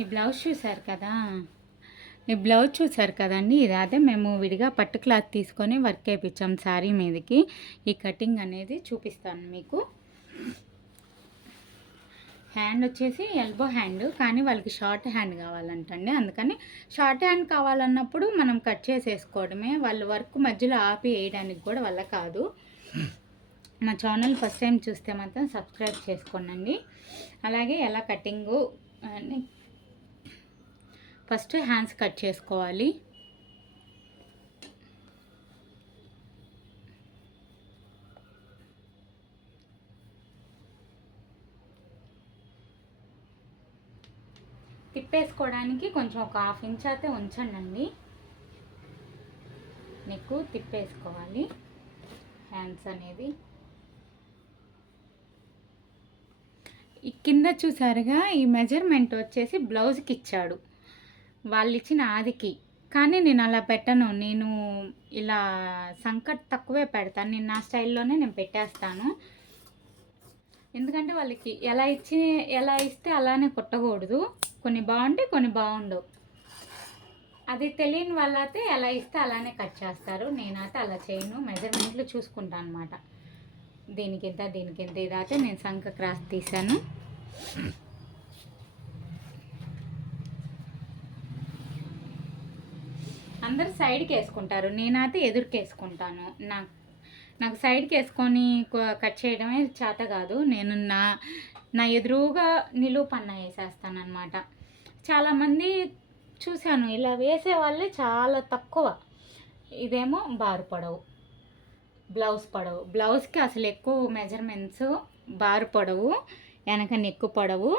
ఈ బ్లౌజ్ చూసారు కదా, ఈ బ్లౌజ్ చూసారు కదండి. ఇది అదే మేము విడిగా పట్టు క్లాత్ తీసుకొని వర్క్ వేయించాం శారీ మీదకి. ఈ కటింగ్ అనేది చూపిస్తాను మీకు. హ్యాండ్ వచ్చేసి ఎల్బో హ్యాండ్, కానీ వాళ్ళకి షార్ట్ హ్యాండ్ కావాలంటండి. అందుకని షార్ట్ హ్యాండ్ కావాలన్నప్పుడు మనం కట్ చేసేసుకోవడమే. వాళ్ళు వర్క్ మధ్యలో ఆపి వేయడానికి కూడా వల్ల కాదు. మా ఛానల్ ఫస్ట్ టైం చూస్తే మాత్రం సబ్స్క్రైబ్ చేసుకోండి. అలాగే ఎలా కటింగు అని ఫస్ట్ హ్యాండ్స్ కట్ చేసుకోవాలి. తిప్పేసుకోవడానికి కొంచెం ఒక హాఫ్ ఇంచ్ అయితే ఉంచండి. నెక్ తిప్పేసుకోవాలి హ్యాండ్స్ అనేది. ఈ కింద చూసారుగా, ఈ మెజర్మెంట్ వచ్చేసి బ్లౌజ్కి ఇచ్చాడు, వాళ్ళు ఇచ్చిన ఆదికి. కానీ నేను అలా పెట్టను, నేను ఇలా సంకట్ తక్కువే పెడతాను. నేను నా స్టైల్లోనే నేను పెట్టేస్తాను. ఎందుకంటే వాళ్ళకి ఎలా ఇస్తే అలానే కుట్టకూడదు. కొన్ని బాగుంటాయి, కొన్ని బాగుండవు. అది తెలియని వాళ్ళైతే ఎలా ఇస్తే అలానే కట్ చేస్తారు. నేనైతే అలా చేయను, మెజర్మెంట్లు చూసుకుంటాను అనమాట. దీనికింత ఇదైతే నేను సంక క్రాస్ తీసాను. అందరు సైడ్కి వేసుకుంటారు, నేనైతే ఎదురుకి వేసుకుంటాను. నాకు సైడ్కి వేసుకొని కట్ చేయడమే చేత కాదు. నేను నా ఎదురుగా నిలువు పన్న వేసేస్తాను అనమాట. చాలామంది చూశాను ఇలా వేసే వాళ్ళే చాలా తక్కువ. ఇదేమో బారు పొడవు, బ్లౌజ్ పొడవు. బ్లౌజ్కి అసలు ఎక్కువ మెజర్మెంట్స్ బారు పొడవు, వెనక నెక్కు పొడవు,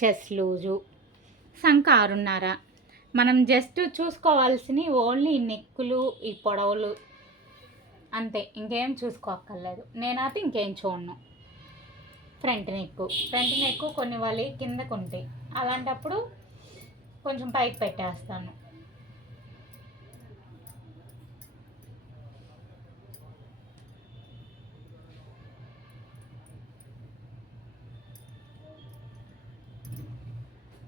చెస్ట్ లూజు, సంక 6.5. మనం జస్ట్ చూసుకోవాల్సినవి ఓన్లీ నెక్కులు, ఈ పొడవులు అంతే, ఇంకేం చూసుకోక్కర్లేదు. నేనైతే ఇంకేం చూడను. ఫ్రంట్ నెక్కు కొన్ని వాళ్ళు కిందకు ఉంటాయి, అలాంటప్పుడు కొంచెం పైకి పెట్టేస్తాను.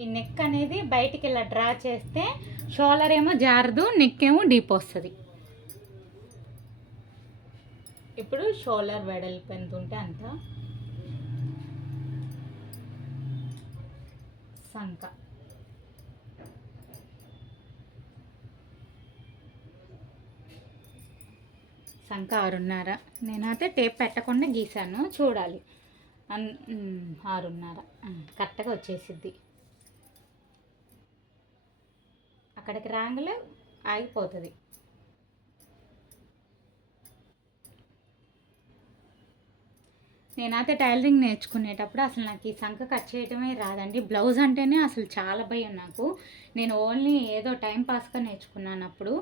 ఈ నెక్ అనేది బయటికి ఇలా డ్రా చేస్తే షోల్డర్ ఏమో జారదు, నెక్ ఏమో డీప్ వస్తుంది. ఇప్పుడు షోల్డర్ వెడల్పు ఎంత ఉంటే అంత. సంక సంక 6.5. నేనైతే టేప్ పెట్టకుండా గీసాను, చూడాలి. 6.5 కరెక్ట్గా వచ్చేసిద్ది. అక్కడికి రాంగలే ఆగిపోతుంది. నేనైతే టైలరింగ్ నేర్చుకునేటప్పుడు అసలు నాకు ఈ సంక కట్ చేయడమే రాదండి. బ్లౌజ్ అంటేనే అసలు చాలా భయం నాకు. నేను ఓన్లీ ఏదో టైంపాస్గా నేర్చుకున్నాను. అప్పుడు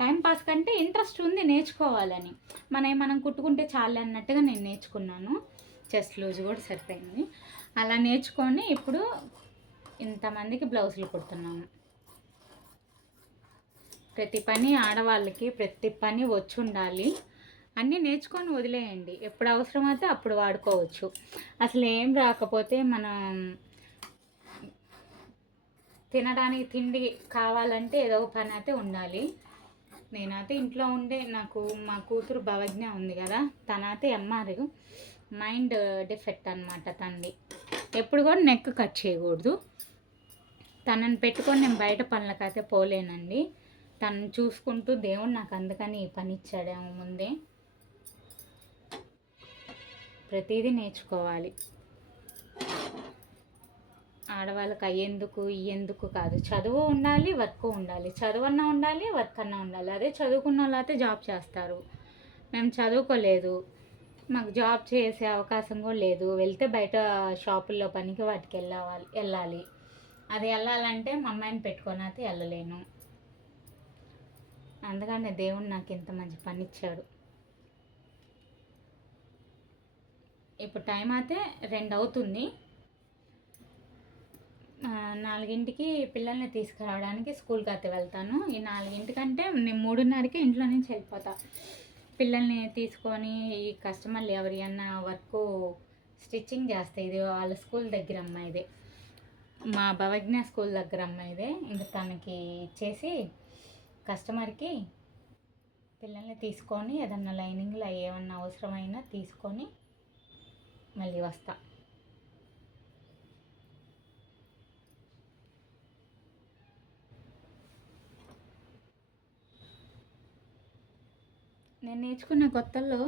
టైంపాస్ కంటే ఇంట్రెస్ట్ ఉంది నేర్చుకోవాలని. మనం కుట్టుకుంటే చాలు అన్నట్టుగా నేను నేర్చుకున్నాను. చెస్ట్ లూజ్ కూడా సరిపోయింది. అలా నేర్చుకొని ఇప్పుడు ఇంతమందికి బ్లౌజులు కుడుతున్నాను. ప్రతి పని ఆడవాళ్ళకి ప్రతి పని వచ్చి ఉండాలి. అన్నీ నేర్చుకొని వదిలేయండి, ఎప్పుడు అవసరమైతే అప్పుడు వాడుకోవచ్చు. అసలు ఏం రాకపోతే మనం తినడానికి తిండి కావాలంటే ఏదో పని అయితే ఉండాలి. నేనైతే ఇంట్లో ఉండే, మా కూతురు భవజ్ఞ ఉంది కదా, తనైతే ఎంఆర్ మైండ్ డిఫెక్ట్ అనమాట. తనది ఎప్పుడు కూడా నెక్ కట్ చేయకూడదు. తనని పెట్టుకొని నేను బయట పనులకైతే పోలేనండి. తనని చూసుకుంటూ దేవుడు నాకు అందుకని ఈ పని ఇచ్చాడేమో. ముందే ప్రతిదీ నేర్చుకోవాలి. ఆడవాళ్ళకి అయ్యేందుకు ఇయ్యేందుకు కాదు, చదువు ఉండాలి, వర్క్ ఉండాలి. చదువు అన్నా ఉండాలి, వర్క్ అన్నా ఉండాలి. అదే చదువుకున్న వాళ్ళు అయితే జాబ్ చేస్తారు. మేము చదువుకోలేదు, మాకు జాబ్ చేసే అవకాశం కూడా లేదు. వెళ్తే బయట షాపుల్లో పనికి వాటికి వెళ్ళాలి. అది వెళ్ళాలంటే మా అమ్మాయిని పెట్టుకొని అయితే వెళ్ళలేను. అందుకని దేవుడు నాకు ఇంత మంచి పని ఇచ్చాడు. ఇప్పుడు టైం అయితే 2 అవుతుంది. 4కి పిల్లల్ని తీసుకురావడానికి స్కూల్కి అయితే వెళ్తాను. ఈ 4కంటే నేను 3:30కి ఇంట్లో నుంచి వెళ్ళిపోతా. పిల్లల్ని తీసుకొని ఈ కస్టమర్లు ఎవరి అన్న వర్క్ స్టిచ్చింగ్ చేస్తాయి. ఇది వాళ్ళ స్కూల్ దగ్గర అమ్మాయిదే. మా భవజ్ఞ స్కూల్ దగ్గర అమ్మాయిదే. ఇంక తనకి ఇచ్చేసి కస్టమర్కి పిల్లల్ని తీసుకొని ఏదన్నా లైనింగ్లో ఏమన్నా అవసరమైనా తీసుకొని మళ్ళీ వస్తా. నేను నేర్చుకున్న కొత్తల్లో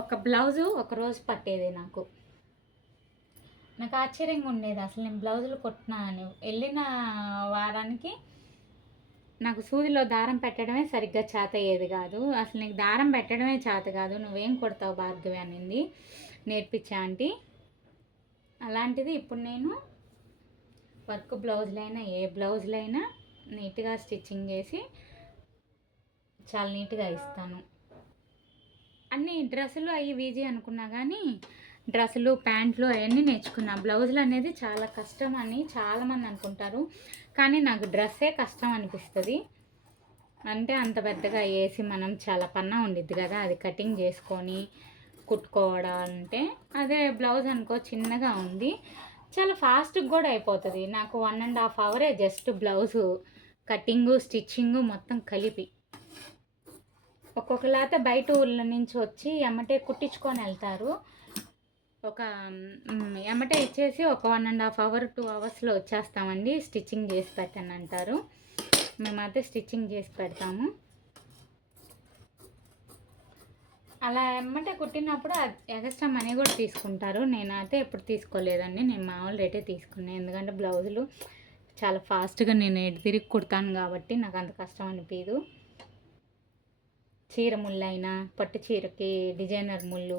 ఒక బ్లౌజు ఒక రోజు పట్టేది నాకు ఆశ్చర్యంగా ఉండేది. అసలు నేను బ్లౌజులు కుట్టినా అని వెళ్ళిన వారానికి నాకు సూదిలో దారం పెట్టడమే సరిగ్గా చేత అయ్యేది కాదు. అసలు నీకు దారం పెట్టడమే చేత కాదు, నువ్వేం కుడతావు భార్గవి అనింది నేర్పించా ఆంటీ. అలాంటిది ఇప్పుడు నేను వర్క్ బ్లౌజులైనా ఏ బ్లౌజులైనా నీట్గా స్టిచ్చింగ్ చేసి చాలా నీట్గా ఇస్తాను. అన్ని డ్రెస్సులు అవి ఈజీ అనుకున్నా కానీ డ్రెస్సులు ప్యాంట్లు అవన్నీ నేర్చుకున్నా. బ్లౌజులు అనేది చాలా కష్టం అని చాలామంది అనుకుంటారు, కానీ నాకు డ్రెస్సే కష్టం అనిపిస్తుంది. అంటే అంత పెద్దగా వేసి మనం చాలా పన్నా ఉండిద్ది కదా, అది కటింగ్ చేసుకొని కుట్టుకోవడం అంటే. అదే బ్లౌజ్ అనుకో చిన్నగా ఉంది, చాలా ఫాస్ట్గా కూడా అయిపోతుంది. నాకు 1.5 అవరే జస్ట్ బ్లౌజు కటింగు స్టిచ్చింగు మొత్తం కలిపి. ఒక్కొక్కలాత బయట ఊళ్ళ నుంచి వచ్చి ఎమ్మటే కుట్టించుకొని వెళ్తారు. ఎమ్మటే ఇచ్చేసి ఒక 1.5 అవర్ 2 అవర్స్లో వచ్చేస్తామండి, స్టిచ్చింగ్ చేసి పెట్టండి అంటారు. మేమైతే స్టిచ్చింగ్ చేసి పెడతాము. అలా ఎమ్మటే కుట్టినప్పుడు ఎక్స్ట్రా మనీ కూడా తీసుకుంటారు. నేనైతే ఎప్పుడు తీసుకోలేదండి, నేను మామూలు రేటే తీసుకున్నాను. ఎందుకంటే బ్లౌజులు చాలా ఫాస్ట్గా నేను ఎటు తిరిగి కుడతాను కాబట్టి నాకు అంత కష్టం అనిపించదు. చీర ముళ్ళు అయినా పట్టు చీరకి డిజైనర్ ముళ్ళు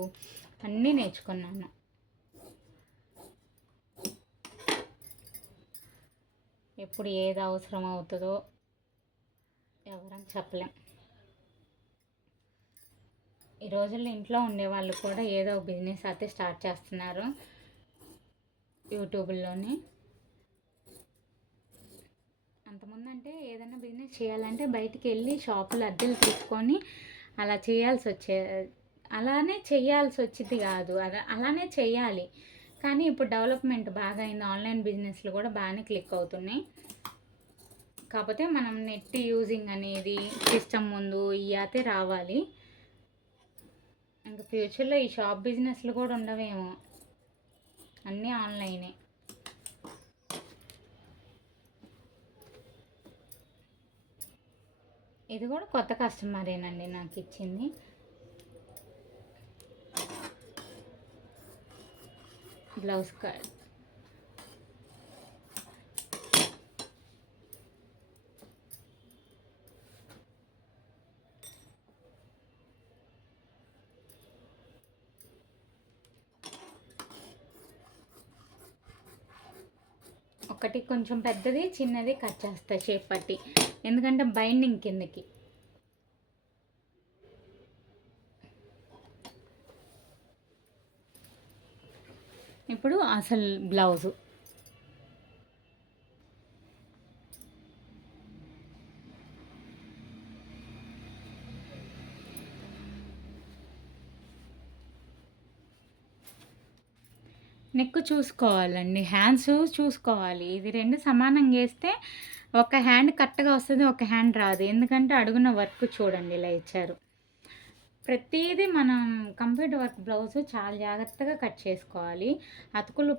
అన్నీ నేర్చుకున్నాను. ఎప్పుడు ఏది అవసరం అవుతుందో ఎవరని చెప్పలేం. ఈ రోజుల్లో ఇంట్లో ఉండేవాళ్ళు కూడా ఏదో బిజినెస్ అయితే స్టార్ట్ చేస్తున్నారు యూట్యూబ్లోనే. అంతకుముందు అంటే ఏదైనా బిజినెస్ చేయాలంటే బయటికి వెళ్ళి షాపులు అద్దెలు తీసుకొని అలా అలానే చేయాల్సి వచ్చింది కాదు, అలానే చేయాలి. కానీ ఇప్పుడు డెవలప్మెంట్ బాగా అయింది, ఆన్లైన్ బిజినెస్లు కూడా బాగానే క్లిక్ అవుతున్నాయి. కాకపోతే మనం నెట్ యూజింగ్ అనేది సిస్టమ్ ముందు ఇవైతే రావాలి. ఇంకా ఫ్యూచర్లో ఈ షాప్ బిజినెస్లు కూడా ఉండవేమో, అన్నీ ఆన్లైనే. ఇది కూడా కొత్త కస్టమరేనండి నాకు ఇచ్చింది. బ్లౌజ్ కట్ ఒకటి కొంచెం పెద్దది చిన్నది కట్ చేస్తా షేప్ పట్టి, ఎందుకంటే బైండింగ్ కిందకి. ఇప్పుడు అసలు బ్లౌజు నెక్ చూసుకోవాలండి, హ్యాండ్స్ చూసుకోవాలి. ఇది రెండు సమానంగా వేస్తే ఒక హ్యాండ్ కరెక్ట్గా వస్తుంది, ఒక హ్యాండ్ రాదు. ఎందుకంటే అడుగున వర్క్ చూడండి ఇలా ఇచ్చారు. ప్రతిదీ మనం కంప్యూటర్ వర్క్ బ్లౌజ్ చాలా జాగ్రత్తగా కట్ చేసుకోవాలి. అతుకులు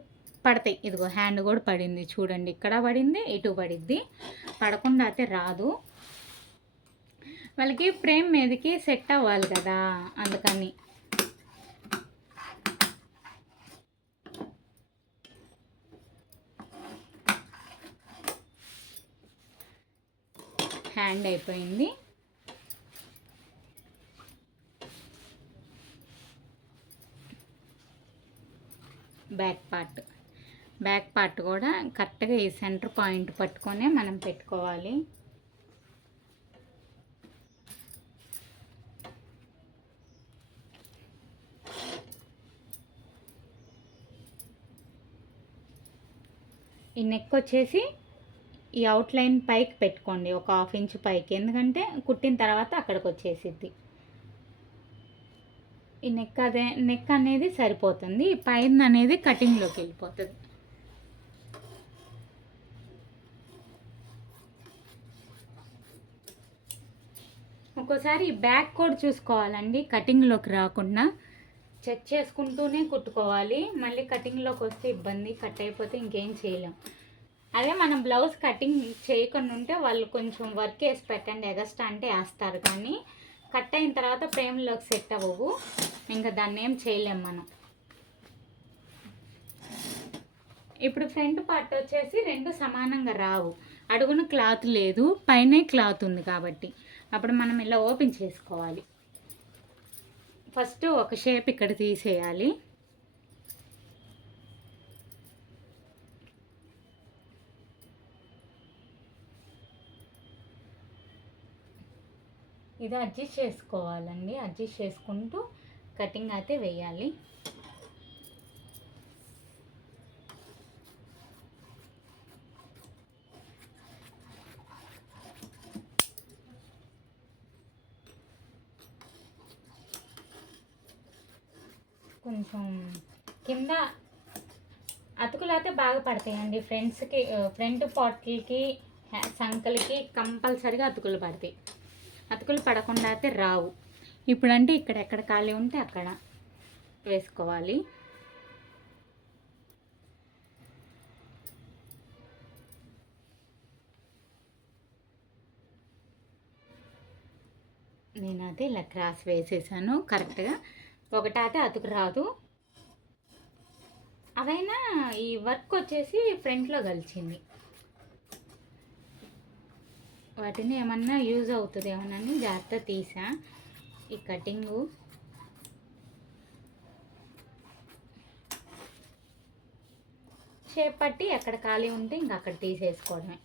పడతాయి. ఇదిగో హ్యాండ్ కూడా పడింది చూడండి, ఇక్కడ పడింది ఇటు పడిద్ది, పడకుండా అయితే రాదు. వాళ్ళకి ఫ్రేమ్ మీదకి సెట్ అవ్వాలి కదా, అందుకని. హ్యాండ్ అయిపోయింది. బ్యాక్ పార్ట్ కూడా కరెక్ట్గా ఈ సెంటర్ పాయింట్ పట్టుకొనే మనం పెట్టుకోవాలి. ఈ నెక్ వచ్చేసి ఈ అవుట్లైన్ పైకి పెట్టుకోండి, ఒక 1/2 ఇంచ్ పైకి, ఎందుకంటే కుట్టిన తర్వాత అక్కడికి వచ్చేసిద్ది. ఈ నెక్ అనేది సరిపోతుంది, పైన అనేది కటింగ్లోకి వెళ్ళిపోతుంది. ఒక్కోసారి బ్యాక్ కూడా చూసుకోవాలండి, కటింగ్లోకి రాకుండా చెక్ చేసుకుంటూనే కుట్టుకోవాలి. మళ్ళీ కటింగ్లోకి వస్తే ఇబ్బంది, కట్ అయిపోతే ఇంకేం చేయలేం. అదే మనం బ్లౌజ్ కటింగ్ చేయకుండా ఉంటే వాళ్ళు కొంచెం వర్క్ వేసి పెట్టండి ఎగస్ట్రా అంటే వేస్తారు, కానీ కట్ అయిన తర్వాత ఫ్రేమ్లోకి సెట్ అవ్వవు, ఇంకా దాన్ని ఏం చేయలేం మనం. ఇప్పుడు ఫ్రంట్ పార్ట్ వచ్చేసి రెండు సమానంగా రావు, అడుగున క్లాత్ లేదు, పైనే క్లాత్ ఉంది కాబట్టి అప్పుడు మనం ఇలా ఓపెన్ చేసుకోవాలి. ఫస్ట్ ఒక షేప్ ఇక్కడ తీసేయాలి. ఇది అడ్జస్ట్ చేసుకోవాలండి, అడ్జస్ట్ చేసుకుంటూ కటింగ్ అయితే వేయాలి. కొంచెం కింద అతుకులు అయితే బాగా పడతాయండి, ఫ్రంట్ పార్ట్కి సంకలకి కంపల్సరిగా అతుకులు పడతాయి. అతుకులు పడకుండా అయితే రావు. ఇప్పుడంటే ఇక్కడ ఎక్కడ ఖాళీ ఉంటే అక్కడ వేసుకోవాలి. నేనైతే ఇలా క్రాస్ వేసేసాను కరెక్ట్గా. ఒకటైతే అతుకు రాదు, అవైనా ఈ వర్క్ వచ్చేసి ఫ్రంట్లో కలిసింది. వాటిని ఏమన్నా యూజ్ అవుతుంది ఏమన్నా జాగ్రత్త తీసా. ఈ కటింగు షేప్ పట్టి ఎక్కడ ఖాళీ ఉంటే ఇంక అక్కడ తీసేసుకోవడమే.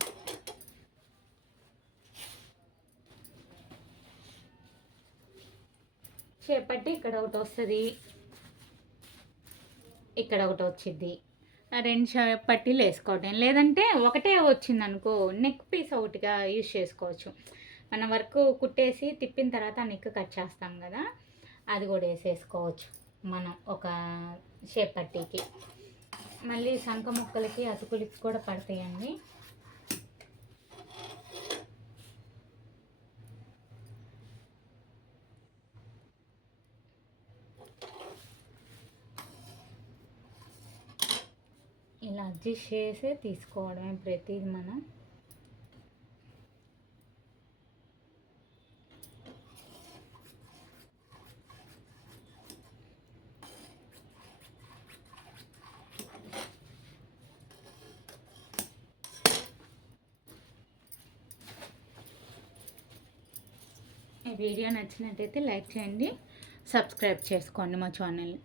షేప్ పట్టి ఇక్కడ ఒకటి వస్తుంది, ఇక్కడ ఒకటి వచ్చింది, రెండు షేప్ పట్టీలు వేసుకోవడం. లేదంటే ఒకటే వచ్చింది అనుకో, నెక్ పీస్ ఒకటిగా యూజ్ చేసుకోవచ్చు. మనం వర్క్ కుట్టేసి తిప్పిన తర్వాత నెక్ కట్ చేస్తాం కదా, అది కూడా వేసేసుకోవచ్చు మనం ఒక షేప్ పట్టీకి. మళ్ళీ సంక ముక్కలకి అతుకులకి కూడా పడతాయండి. ఇలా అడ్జస్ట్ చేసి తీసుకోవడమే ప్రతిదీ మనం. ఈ వీడియో నచ్చినట్టయితే లైక్ చేయండి, సబ్స్క్రైబ్ చేసుకోండి మా ఛానల్ని.